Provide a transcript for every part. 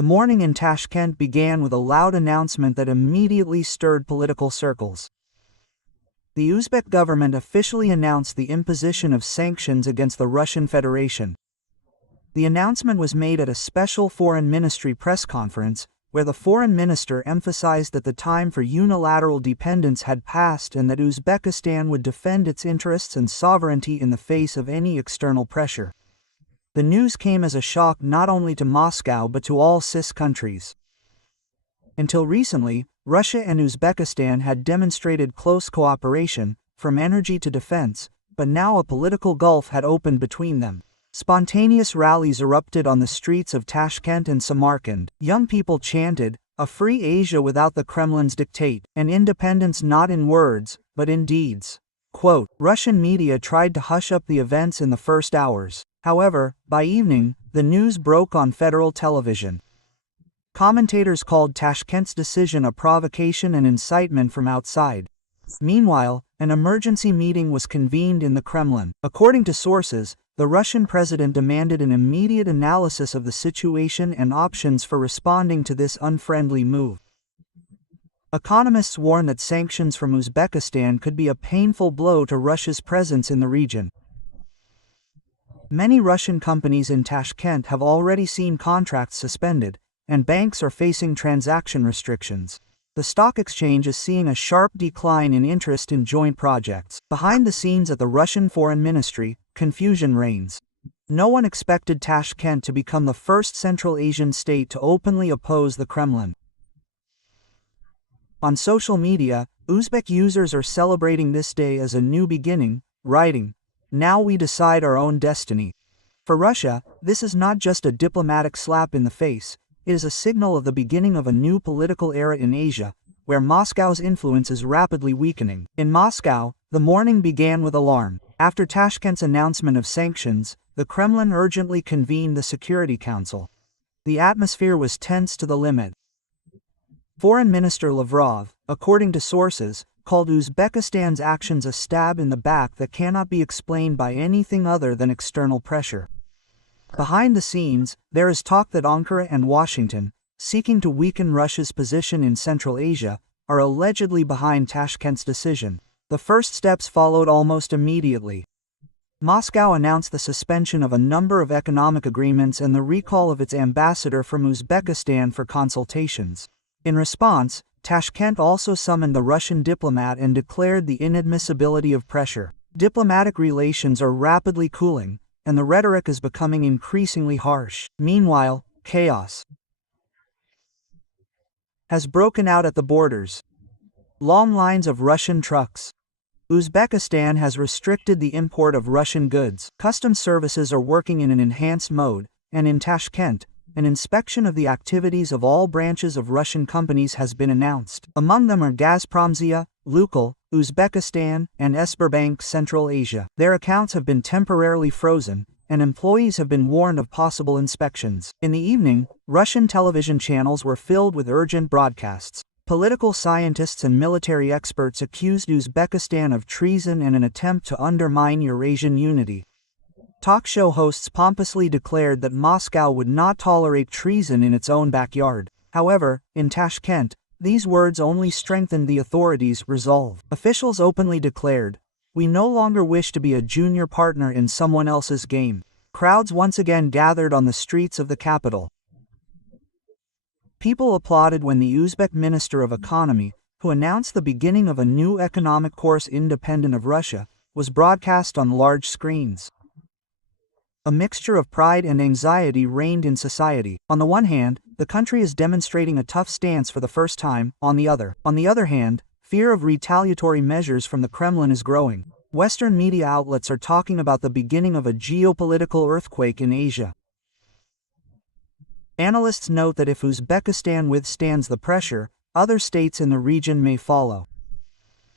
The morning in Tashkent began with a loud announcement that immediately stirred political circles. The Uzbek government officially announced the imposition of sanctions against the Russian Federation. The announcement was made at a special foreign ministry press conference, where the foreign minister emphasized that the time for unilateral dependence had passed and that Uzbekistan would defend its interests and sovereignty in the face of any external pressure. The news came as a shock not only to Moscow but to all CIS countries. Until recently, Russia and Uzbekistan had demonstrated close cooperation, from energy to defense, but now a political gulf had opened between them. Spontaneous rallies erupted on the streets of Tashkent and Samarkand. Young people chanted, "A free Asia without the Kremlin's dictate, and independence not in words, but in deeds." Quote, Russian media tried to hush up the events in the first hours. However, by evening, the news broke on federal television. Commentators called Tashkent's decision a provocation and incitement from outside. Meanwhile, an emergency meeting was convened in the Kremlin. According to sources, the Russian president demanded an immediate analysis of the situation and options for responding to this unfriendly move. Economists warn that sanctions from Uzbekistan could be a painful blow to Russia's presence in the region. Many Russian companies in Tashkent have already seen contracts suspended, and banks are facing transaction restrictions. The stock exchange is seeing a sharp decline in interest in joint projects. Behind the scenes at the Russian Foreign Ministry, confusion reigns. No one expected Tashkent to become the first Central Asian state to openly oppose the Kremlin. On social media, Uzbek users are celebrating this day as a new beginning, writing, "Now we decide our own destiny." For Russia, this is not just a diplomatic slap in the face, it is a signal of the beginning of a new political era in Asia, where Moscow's influence is rapidly weakening. In Moscow, the morning began with alarm. After Tashkent's announcement of sanctions, the Kremlin urgently convened the Security Council. The atmosphere was tense to the limit. Foreign Minister Lavrov, according to sources, called Uzbekistan's actions a stab in the back that cannot be explained by anything other than external pressure. Behind the scenes, there is talk that Ankara and Washington, seeking to weaken Russia's position in Central Asia, are allegedly behind Tashkent's decision. The first steps followed almost immediately. Moscow announced the suspension of a number of economic agreements and the recall of its ambassador from Uzbekistan for consultations. In response, Tashkent also summoned the Russian diplomat and declared the inadmissibility of pressure. Diplomatic relations are rapidly cooling, and the rhetoric is becoming increasingly harsh. Meanwhile, chaos has broken out at the borders. Long lines of Russian trucks. Uzbekistan has restricted the import of Russian goods. Customs services are working in an enhanced mode, and in Tashkent, an inspection of the activities of all branches of Russian companies has been announced. Among them are Gazpromzia, Lukoil, Uzbekistan, and Sberbank Central Asia. Their accounts have been temporarily frozen, and employees have been warned of possible inspections. In the evening, Russian television channels were filled with urgent broadcasts. Political scientists and military experts accused Uzbekistan of treason and an attempt to undermine Eurasian unity. Talk show hosts pompously declared that Moscow would not tolerate treason in its own backyard. However, in Tashkent, these words only strengthened the authorities' resolve. Officials openly declared, "We no longer wish to be a junior partner in someone else's game." Crowds once again gathered on the streets of the capital. People applauded when the Uzbek Minister of Economy, who announced the beginning of a new economic course independent of Russia, was broadcast on large screens. A mixture of pride and anxiety reigned in society. On the one hand, the country is demonstrating a tough stance for the first time. On the other hand, fear of retaliatory measures from the Kremlin is growing. Western media outlets are talking about the beginning of a geopolitical earthquake in Asia. Analysts note that if Uzbekistan withstands the pressure, other states in the region may follow.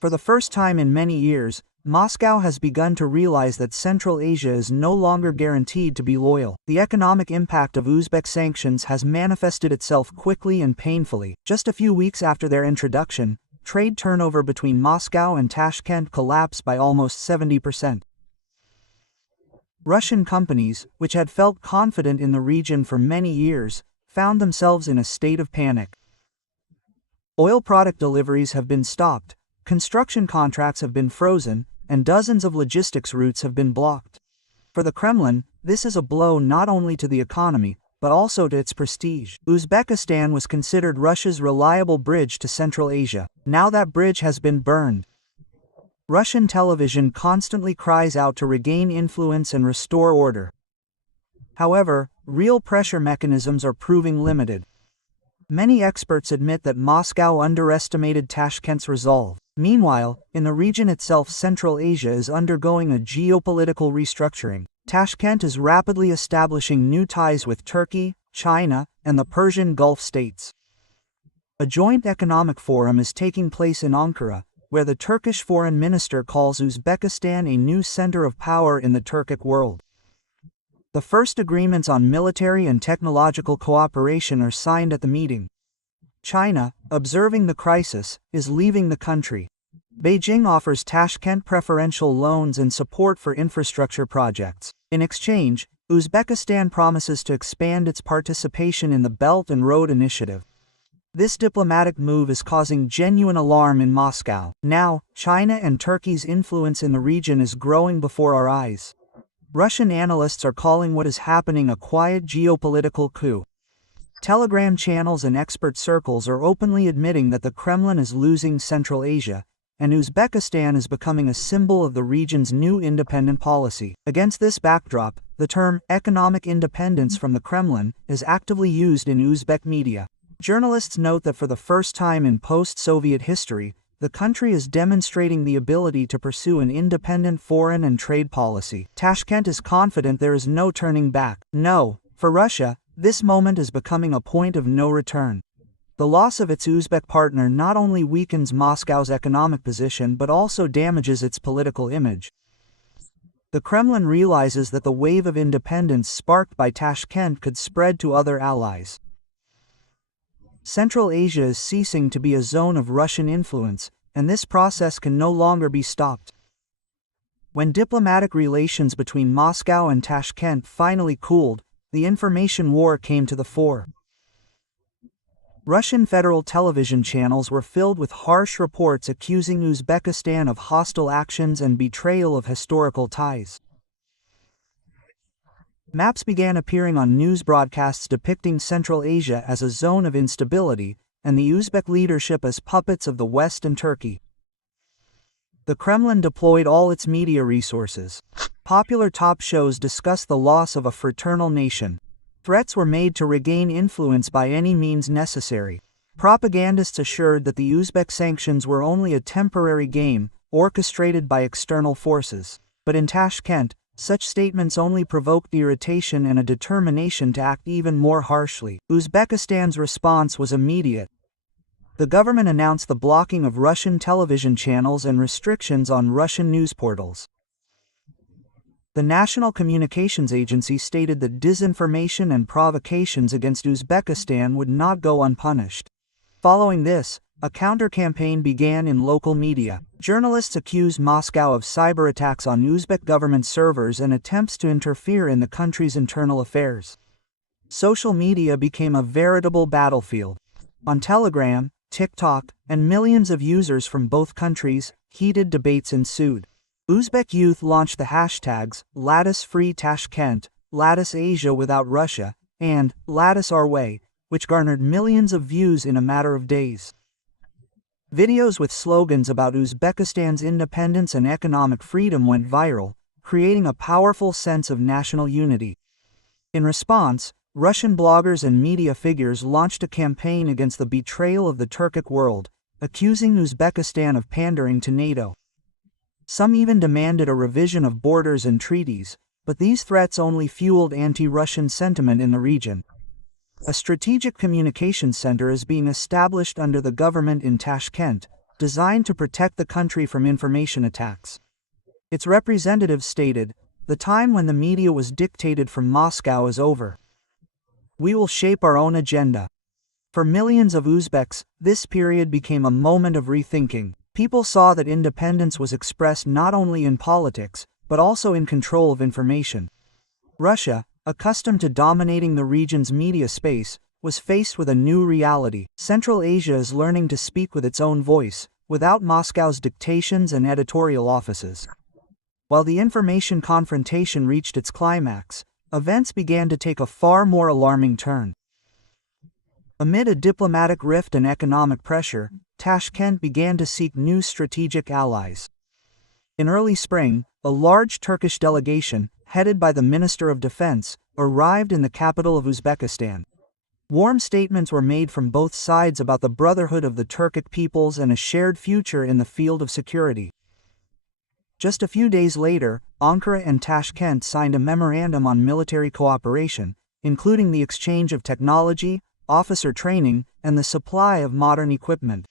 For the first time in many years, Moscow has begun to realize that Central Asia is no longer guaranteed to be loyal. The economic impact of Uzbek sanctions has manifested itself quickly and painfully. Just a few weeks after their introduction, trade turnover between Moscow and Tashkent collapsed by almost 70%. Russian companies, which had felt confident in the region for many years, found themselves in a state of panic. Oil product deliveries have been stopped, construction contracts have been frozen, and dozens of logistics routes have been blocked. For the Kremlin, this is a blow not only to the economy, but also to its prestige. Uzbekistan was considered Russia's reliable bridge to Central Asia. Now that bridge has been burned. Russian television constantly cries out to regain influence and restore order. However, real pressure mechanisms are proving limited. Many experts admit that Moscow underestimated Tashkent's resolve. Meanwhile, in the region itself, Central Asia is undergoing a geopolitical restructuring. Tashkent is rapidly establishing new ties with Turkey, China, and the Persian Gulf states. A joint economic forum is taking place in Ankara, where the Turkish foreign minister calls Uzbekistan a new center of power in the Turkic world. The first agreements on military and technological cooperation are signed at the meeting. China, observing the crisis, is leaving the country. Beijing offers Tashkent preferential loans and support for infrastructure projects. In exchange, Uzbekistan promises to expand its participation in the Belt and Road Initiative. This diplomatic move is causing genuine alarm in Moscow. Now, China and Turkey's influence in the region is growing before our eyes. Russian analysts are calling what is happening a quiet geopolitical coup. Telegram channels and expert circles are openly admitting that the Kremlin is losing Central Asia, and Uzbekistan is becoming a symbol of the region's new independent policy. Against this backdrop, the term economic independence from the Kremlin is actively used in Uzbek media. Journalists note that for the first time in post-Soviet history, the country is demonstrating the ability to pursue an independent foreign and trade policy. Tashkent is confident there is no turning back. No, for Russia, this moment is becoming a point of no return. The loss of its Uzbek partner not only weakens Moscow's economic position but also damages its political image. The Kremlin realizes that the wave of independence sparked by Tashkent could spread to other allies. Central Asia is ceasing to be a zone of Russian influence, and this process can no longer be stopped. When diplomatic relations between Moscow and Tashkent finally cooled, the information war came to the fore. Russian federal television channels were filled with harsh reports accusing Uzbekistan of hostile actions and betrayal of historical ties. Maps began appearing on news broadcasts depicting Central Asia as a zone of instability, and the Uzbek leadership as puppets of the West and Turkey. The Kremlin deployed all its media resources. Popular talk shows discussed the loss of a fraternal nation. Threats were made to regain influence by any means necessary. Propagandists assured that the Uzbek sanctions were only a temporary game, orchestrated by external forces. But in Tashkent, such statements only provoked irritation and a determination to act even more harshly. Uzbekistan's response was immediate. The government announced the blocking of Russian television channels and restrictions on Russian news portals. The National Communications Agency stated that disinformation and provocations against Uzbekistan would not go unpunished. Following this, a counter-campaign began in local media. Journalists accused Moscow of cyber attacks on Uzbek government servers and attempts to interfere in the country's internal affairs. Social media became a veritable battlefield. On Telegram, TikTok, and millions of users from both countries, heated debates ensued. Uzbek youth launched the hashtags Lattice Free Tashkent, Lattice Asia Without Russia, and Lattice Our Way, which garnered millions of views in a matter of days. Videos with slogans about Uzbekistan's independence and economic freedom went viral, creating a powerful sense of national unity. In response, Russian bloggers and media figures launched a campaign against the betrayal of the Turkic world, accusing Uzbekistan of pandering to NATO. Some even demanded a revision of borders and treaties, but these threats only fueled anti-Russian sentiment in the region. A strategic communications center is being established under the government in Tashkent, designed to protect the country from information attacks. Its representatives stated, "The time when the media was dictated from Moscow is over. We will shape our own agenda." For millions of Uzbeks, this period became a moment of rethinking. People saw that independence was expressed not only in politics, but also in control of information. Russia, accustomed to dominating the region's media space, was faced with a new reality. Central Asia is learning to speak with its own voice, without Moscow's dictations and editorial offices. While the information confrontation reached its climax, events began to take a far more alarming turn. Amid a diplomatic rift and economic pressure, Tashkent began to seek new strategic allies. In early spring, a large Turkish delegation, headed by the Minister of Defense, arrived in the capital of Uzbekistan. Warm statements were made from both sides about the brotherhood of the Turkic peoples and a shared future in the field of security. Just a few days later, Ankara and Tashkent signed a memorandum on military cooperation, including the exchange of technology, officer training, and the supply of modern equipment.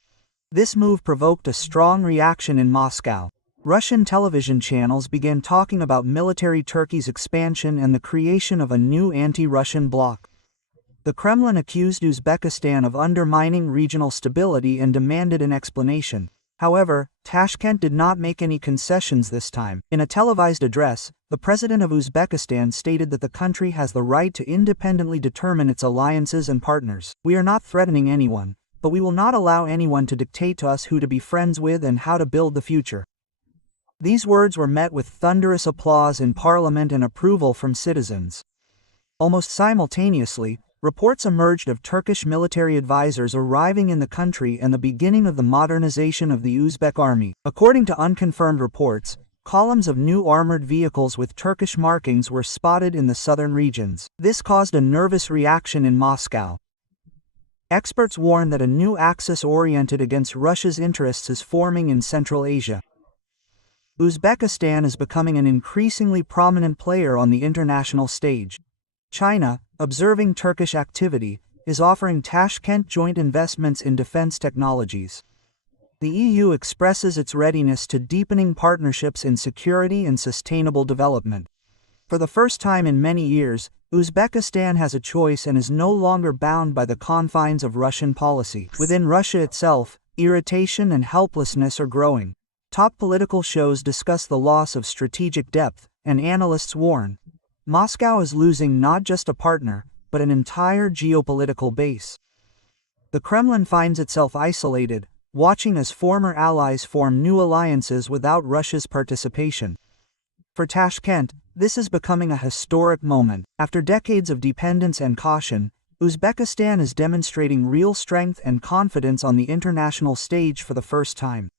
This move provoked a strong reaction in Moscow. Russian television channels began talking about military Turkey's expansion and the creation of a new anti-Russian bloc. The Kremlin accused Uzbekistan of undermining regional stability and demanded an explanation. However, Tashkent did not make any concessions this time. In a televised address, the president of Uzbekistan stated that the country has the right to independently determine its alliances and partners. We are not threatening anyone, but we will not allow anyone to dictate to us who to be friends with and how to build the future. These words were met with thunderous applause in parliament and approval from citizens. Almost simultaneously, reports emerged of Turkish military advisors arriving in the country and the beginning of the modernization of the Uzbek army. According to unconfirmed reports, columns of new armored vehicles with Turkish markings were spotted in the southern regions. This caused a nervous reaction in Moscow. Experts warn that a new axis oriented against Russia's interests is forming in Central Asia. Uzbekistan is becoming an increasingly prominent player on the international stage. China, observing Turkish activity, is offering Tashkent joint investments in defense technologies. The EU expresses its readiness to deepening partnerships in security and sustainable development. For the first time in many years, Uzbekistan has a choice and is no longer bound by the confines of Russian policy. Within Russia itself, irritation and helplessness are growing. Top political shows discuss the loss of strategic depth, and analysts warn, Moscow is losing not just a partner, but an entire geopolitical base. The Kremlin finds itself isolated, watching as former allies form new alliances without Russia's participation. For Tashkent, this is becoming a historic moment. After decades of dependence and caution, Uzbekistan is demonstrating real strength and confidence on the international stage for the first time.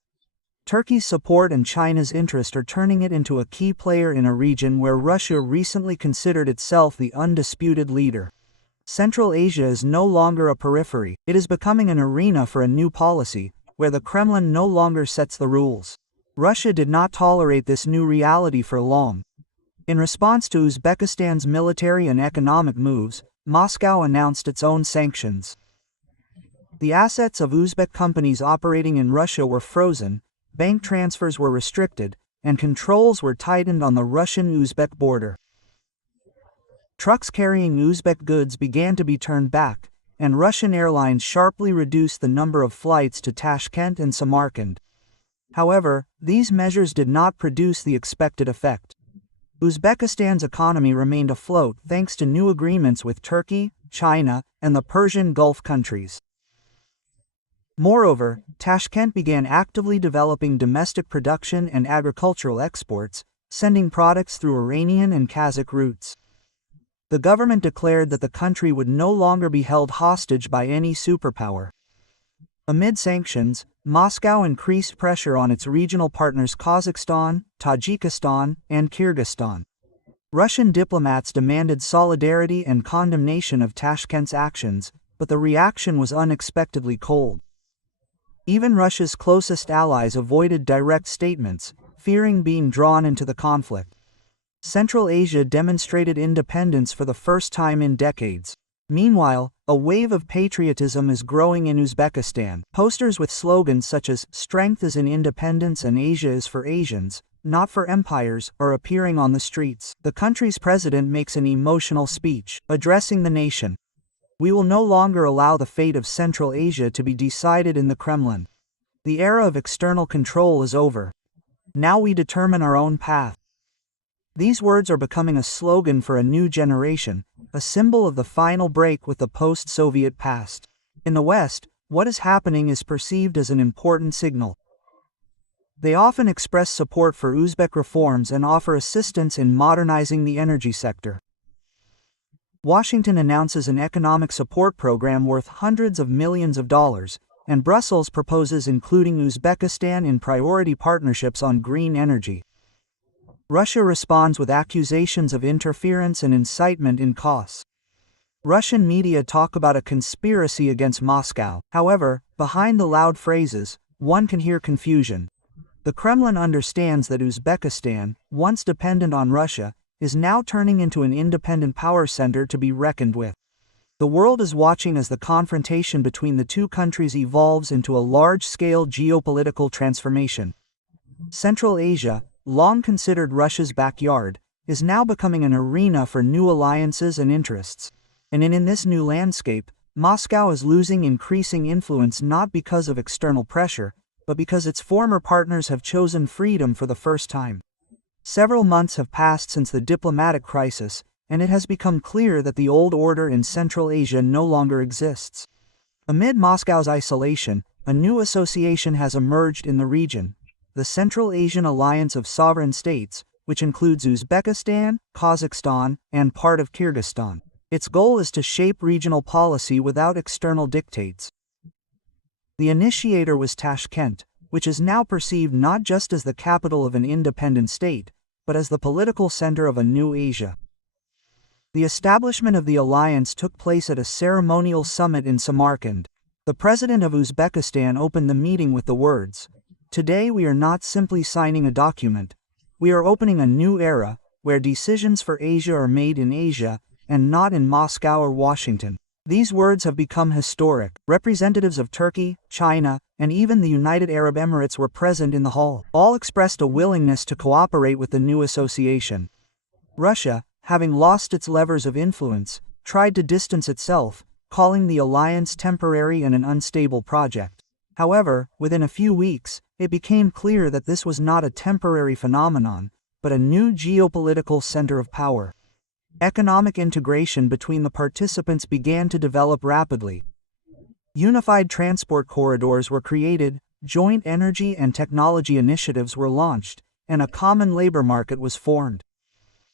Turkey's support and China's interest are turning it into a key player in a region where Russia recently considered itself the undisputed leader. Central Asia is no longer a periphery, it is becoming an arena for a new policy, where the Kremlin no longer sets the rules. Russia did not tolerate this new reality for long. In response to Uzbekistan's military and economic moves, Moscow announced its own sanctions. The assets of Uzbek companies operating in Russia were frozen, bank transfers were restricted, and controls were tightened on the Russian-Uzbek border. Trucks carrying Uzbek goods began to be turned back, and Russian airlines sharply reduced the number of flights to Tashkent and Samarkand. However, these measures did not produce the expected effect. Uzbekistan's economy remained afloat thanks to new agreements with Turkey, China, and the Persian Gulf countries. Moreover, Tashkent began actively developing domestic production and agricultural exports, sending products through Iranian and Kazakh routes. The government declared that the country would no longer be held hostage by any superpower. Amid sanctions, Moscow increased pressure on its regional partners Kazakhstan, Tajikistan, and Kyrgyzstan. Russian diplomats demanded solidarity and condemnation of Tashkent's actions, but the reaction was unexpectedly cold. Even Russia's closest allies avoided direct statements, fearing being drawn into the conflict. Central Asia demonstrated independence for the first time in decades. Meanwhile, a wave of patriotism is growing in Uzbekistan. Posters with slogans such as "Strength is in independence" and "Asia is for Asians, not for empires," are appearing on the streets. The country's president makes an emotional speech, addressing the nation. We will no longer allow the fate of Central Asia to be decided in the Kremlin. The era of external control is over. Now we determine our own path. These words are becoming a slogan for a new generation, a symbol of the final break with the post-Soviet past. In the West, what is happening is perceived as an important signal. They often express support for Uzbek reforms and offer assistance in modernizing the energy sector. Washington announces an economic support program worth hundreds of millions of dollars, and Brussels proposes including Uzbekistan in priority partnerships on green energy. Russia responds with accusations of interference and incitement in costs. Russian media talk about a conspiracy against Moscow. However, behind the loud phrases, one can hear confusion. The Kremlin understands that Uzbekistan, once dependent on Russia, is now turning into an independent power center to be reckoned with. The world is watching as the confrontation between the two countries evolves into a large-scale geopolitical transformation. Central Asia, long considered Russia's backyard, is now becoming an arena for new alliances and interests. And in this new landscape, Moscow is losing increasing influence not because of external pressure, but because its former partners have chosen freedom for the first time. Several months have passed since the diplomatic crisis, and it has become clear that the old order in Central Asia no longer exists. Amid Moscow's isolation, a new association has emerged in the region, the Central Asian Alliance of Sovereign States, which includes Uzbekistan, Kazakhstan, and part of Kyrgyzstan. Its goal is to shape regional policy without external dictates. The initiator was Tashkent, which is now perceived not just as the capital of an independent state, but as the political center of a new Asia. The establishment of the alliance took place at a ceremonial summit in Samarkand. The president of Uzbekistan opened the meeting with the words, "Today we are not simply signing a document. We are opening a new era, where decisions for Asia are made in Asia, and not in Moscow or Washington." These words have become historic. Representatives of Turkey, China, and even the United Arab Emirates were present in the hall. All expressed a willingness to cooperate with the new association. Russia, having lost its levers of influence, tried to distance itself, calling the alliance temporary and an unstable project. However, within a few weeks, it became clear that this was not a temporary phenomenon, but a new geopolitical center of power. Economic integration between the participants began to develop rapidly. Unified transport corridors were created, joint energy and technology initiatives were launched, and a common labor market was formed.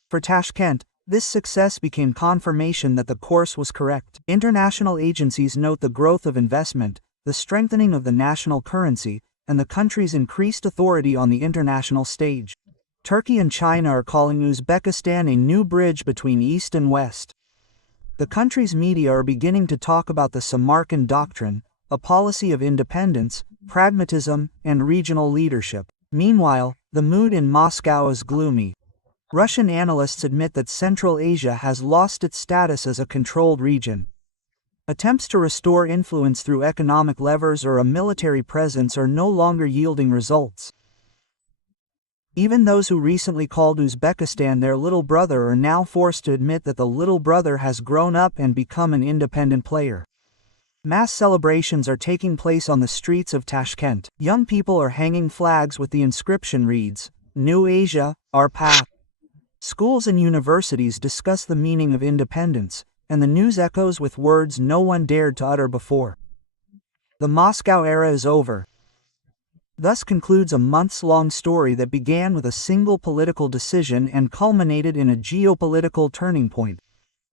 For Tashkent, this success became confirmation that the course was correct. International agencies note the growth of investment, the strengthening of the national currency, and the country's increased authority on the international stage. Turkey and China are calling Uzbekistan a new bridge between East and West. The country's media are beginning to talk about the Samarkand Doctrine, a policy of independence, pragmatism, and regional leadership. Meanwhile, the mood in Moscow is gloomy. Russian analysts admit that Central Asia has lost its status as a controlled region. Attempts to restore influence through economic levers or a military presence are no longer yielding results. Even those who recently called Uzbekistan their little brother are now forced to admit that the little brother has grown up and become an independent player. Mass celebrations are taking place on the streets of Tashkent. Young people are hanging flags with the inscription reads, "New Asia, our path." Schools and universities discuss the meaning of independence, and the news echoes with words no one dared to utter before. The Moscow era is over. Thus concludes a months-long story that began with a single political decision and culminated in a geopolitical turning point.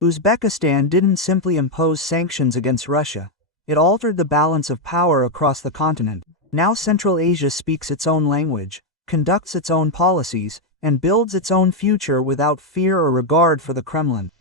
Uzbekistan didn't simply impose sanctions against Russia. It altered the balance of power across the continent. Now Central Asia speaks its own language, conducts its own policies, and builds its own future without fear or regard for the Kremlin.